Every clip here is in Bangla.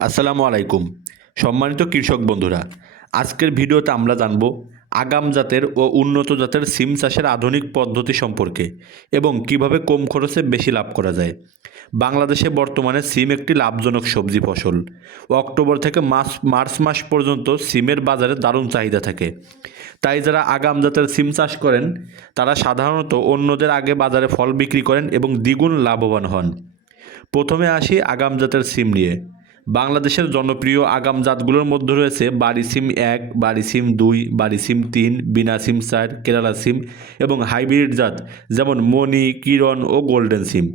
আসসালামু আলাইকুম। সম্মানিত কৃষক বন্ধুরা, আজকের ভিডিওতে আমরা জানব আগাম জাতের ও উন্নত জাতের সিম চাষের আধুনিক পদ্ধতি সম্পর্কে এবং কীভাবে কম খরচে বেশি লাভ করা যায়। বাংলাদেশে বর্তমানে সিম একটি লাভজনক সবজি ফসল। অক্টোবর থেকে মাস, মার্চ মাস পর্যন্ত সিমের বাজারে দারুণ চাহিদা থাকে। তাই যারা আগাম জাতের সিম চাষ করেন, তারা সাধারণত অন্যদের আগে বাজারে ফল বিক্রি করেন এবং দ্বিগুণ লাভবান হন। প্রথমে আসি আগাম জাতের সিম নিয়ে। বাংলাদেশের জনপ্রিয় আগাম জাতগুলোর মধ্যে রয়েছে বাড়ি সিম এক বাড়ি সিম দুই বাড়ি সিম তিন, বিনা সিম চার, কেরালা সিম এবং হাইব্রিড জাত যেমন মণি, কিরণ ও গোল্ডেন সিম।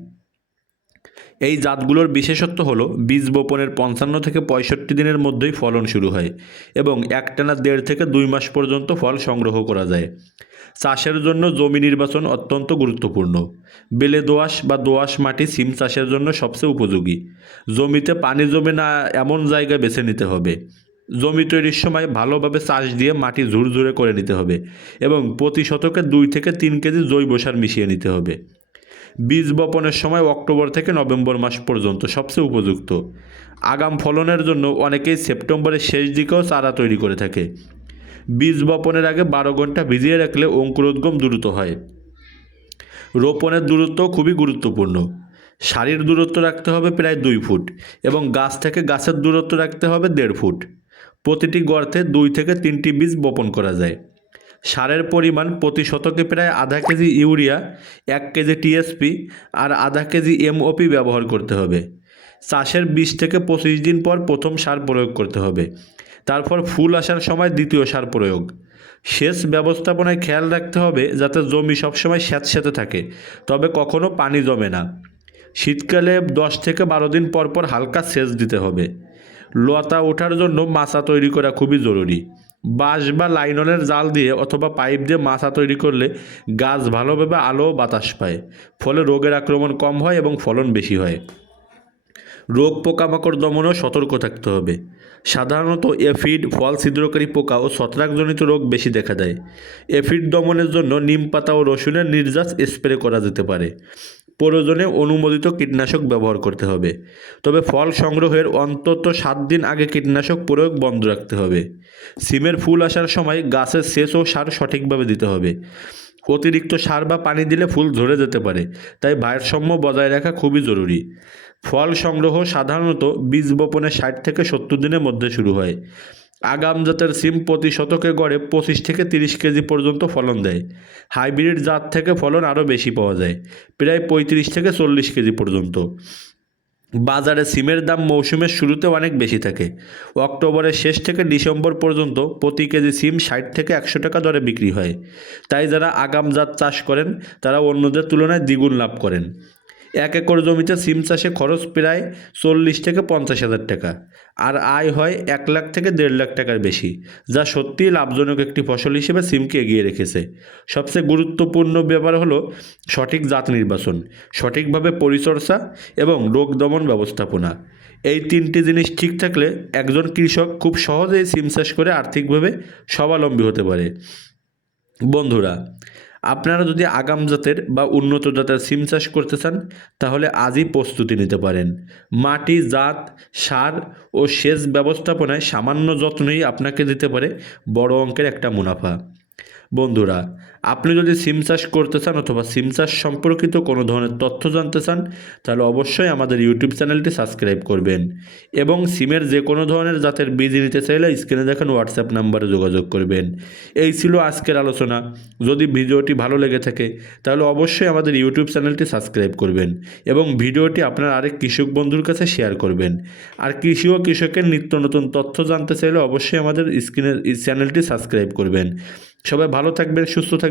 এই জাতগুলোর বিশেষত্ব হল বীজ বপনের পঞ্চান্ন থেকে পঁয়ষট্টি দিনের মধ্যেই ফলন শুরু হয় এবং একটানা দেড় থেকে দুই মাস পর্যন্ত ফল সংগ্রহ করা যায়। চাষের জন্য জমি নির্বাচন অত্যন্ত গুরুত্বপূর্ণ। বেলে দোআঁশ বা দোআঁশ মাটি সিম চাষের জন্য সবচেয়ে উপযোগী। জমিতে পানি জমে না এমন জায়গা বেছে নিতে হবে। জমি তৈরির সময় ভালোভাবে চাষ দিয়ে মাটি ঝুরঝুরে করে নিতে হবে এবং প্রতি শতকে দুই থেকে তিন কেজি জৈব সার মিশিয়ে নিতে হবে। বীজ বপনের সময় অক্টোবর থেকে নভেম্বর মাস পর্যন্ত সবচেয়ে উপযুক্ত। আগাম ফলনের জন্য অনেকেই সেপ্টেম্বরের শেষ দিকেও চারা তৈরি করে থাকে। বীজ বপনের আগে বারো ঘণ্টা ভিজিয়ে রাখলে অঙ্কুরোদ্গম দ্রুত হয়। রোপণের দূরত্ব খুবই গুরুত্বপূর্ণ। সারির দূরত্ব রাখতে হবে প্রায় দুই ফুট এবং গাছ থেকে গাছের দূরত্ব রাখতে হবে দেড় ফুট। প্রতিটি গর্তে দুই থেকে তিনটি বীজ বপন করা যায়। সারের পরিমাণ প্রতি শতকে প্রায় আধা কেজি ইউরিয়া, এক কেজি টিএসপি আর আধা কেজি এমওপি ব্যবহার করতে হবে। চাষের বিশ থেকে পঁচিশ দিন পর প্রথম সার প্রয়োগ করতে হবে। তারপর ফুল আসার সময় দ্বিতীয় সার প্রয়োগ। সেচ ব্যবস্থাপনায় খেয়াল রাখতে হবে যাতে জমি সবসময় স্যাঁতস্যাঁতে থাকে, তবে কখনো পানি জমে না। শীতকালে দশ থেকে বারো দিন পর পর হালকা সেচ দিতে হবে। লতা ওঠার জন্য মাছা তৈরি করা খুবই জরুরি। বাঁশ বা লাইননের জাল দিয়ে অথবা পাইপ দিয়ে মাছা তৈরি করলে গাছ ভালোভাবে আলো বাতাস পায়, ফলে রোগের আক্রমণ কম হয় এবং ফলন বেশি হয়। রোগ পোকামাকড় দমনেও সতর্ক থাকতে হবে। সাধারণত এফিড, ফল ছিদ্রকারী পোকা ও ছত্রাকজনিত রোগ বেশি দেখা দেয়। এফিড দমনের জন্য নিম পাতা ও রসুনের নির্যাস স্প্রে করা যেতে পারে। প্রয়োজনে অনুমোদিত কীটনাশক ব্যবহার করতে হবে। তবে ফল সংগ্রহের অন্তত সাত দিন আগে কীটনাশক প্রয়োগ বন্ধ রাখতে হবে। সিমের ফুল আসার সময় গাছের সেচ ও সার সঠিকভাবে দিতে হবে। অতিরিক্ত সার বা পানি দিলে ফুল ঝরে যেতে পারে, তাই ভারসাম্য বজায় রাখা খুবই জরুরি। ফল সংগ্রহ সাধারণত বীজ বপনের ষাট থেকে সত্তর দিনের মধ্যে শুরু হয়। আগাম জাতের সিম প্রতি শতকে গড়ে পঁচিশ থেকে তিরিশ কেজি পর্যন্ত ফলন দেয়। হাইব্রিড জাত থেকে ফলন আরও বেশি পাওয়া যায়, প্রায় পঁয়ত্রিশ থেকে চল্লিশ কেজি পর্যন্ত। বাজারে সিমের দাম মৌসুমের শুরুতে অনেক বেশি থাকে। অক্টোবরের শেষ থেকে ডিসেম্বর পর্যন্ত প্রতি কেজি সিম ষাট থেকে একশো টাকা দরে বিক্রি হয়। তাই যারা আগাম জাত চাষ করেন, তারা অন্যদের তুলনায় দ্বিগুণ লাভ করেন। এক একর জমিতে সিম চাষে খরচ প্রায় চল্লিশ থেকে পঞ্চাশ হাজার টাকা। আর আয় হয় এক লাখ থেকে দেড় লাখ টাকার বেশি, যা সত্যিই লাভজনক একটি ফসল হিসেবে সিমকে এগিয়ে রেখেছে। সবচেয়ে গুরুত্বপূর্ণ ব্যাপার হলো সঠিক জাত নির্বাচন, সঠিকভাবে পরিচর্যা এবং রোগ দমন ব্যবস্থাপনা। এই তিনটি জিনিস ঠিক থাকলে একজন কৃষক খুব সহজেই সিম চাষ করে আর্থিকভাবে স্বাবলম্বী হতে পারে। বন্ধুরা আপনারা যদি আগাম জাতের বা উন্নত জাতের সিম চাষ করতে চান, তাহলে আজই প্রস্তুতি নিতে পারেন। মাটি, জাত, সার ও সেচ ব্যবস্থাপনায় সামান্য যত্নই আপনাকে দিতে পারে বড় অঙ্কের একটা মুনাফা। বন্ধুরা আপনি যদি সিম চাষ করতে চান অথবা সিম চাষ সম্পর্কিত কোনো ধরনের তথ্য জানতে চান, তাহলে অবশ্যই আমাদের ইউটিউব চ্যানেলটি সাবস্ক্রাইব করবেন। এবং সিমের যে কোনো ধরনের জাতের বীজ নিতে চাইলে স্ক্রিনে দেখেন হোয়াটসঅ্যাপ নাম্বারে যোগাযোগ করবেন। এই ছিল আজকের আলোচনা। যদি ভিডিওটি ভালো লেগে থাকে, তাহলে অবশ্যই আমাদের ইউটিউব চ্যানেলটি সাবস্ক্রাইব করবেন এবং ভিডিওটি আপনার আরেক কৃষক বন্ধুর কাছে শেয়ার করবেন। আর কৃষি ও কৃষকের নিত্য নতুন তথ্য জানতে চাইলে অবশ্যই আমাদের স্ক্রিনের চ্যানেলটি সাবস্ক্রাইব করবেন। সবাই ভালো থাকবেন, সুস্থ